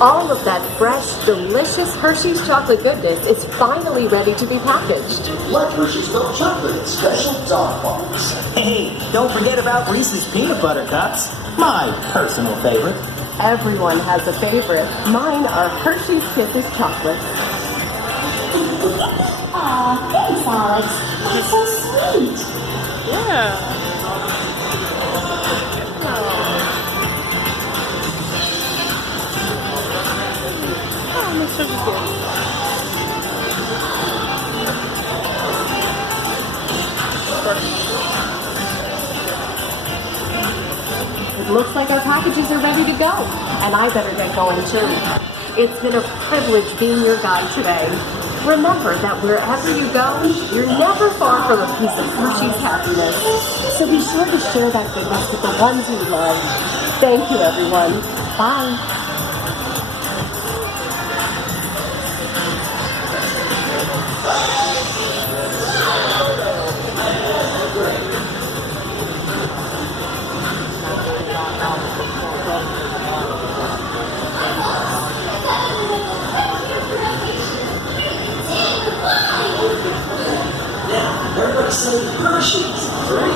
All of that fresh, delicious Hershey's chocolate goodness is finally ready to be packaged. Like Hershey's milk chocolate, special dog box. Hey, don't forget about Reese's peanut butter cups, my personal favorite. Everyone has a favorite. Mine are Hershey's Kisses chocolates. Aw, thanks, Alex. That's so sweet. Yeah. Oh, that's so good. It looks like our packages are ready to go, and I better get going too. It's been a privilege being your guide today. Remember that wherever you go, you're never far from a piece of Hershey's happiness. So be sure to share that goodness with the ones you love. Thank you, everyone. Bye. Everybody say Hershey's. Ready?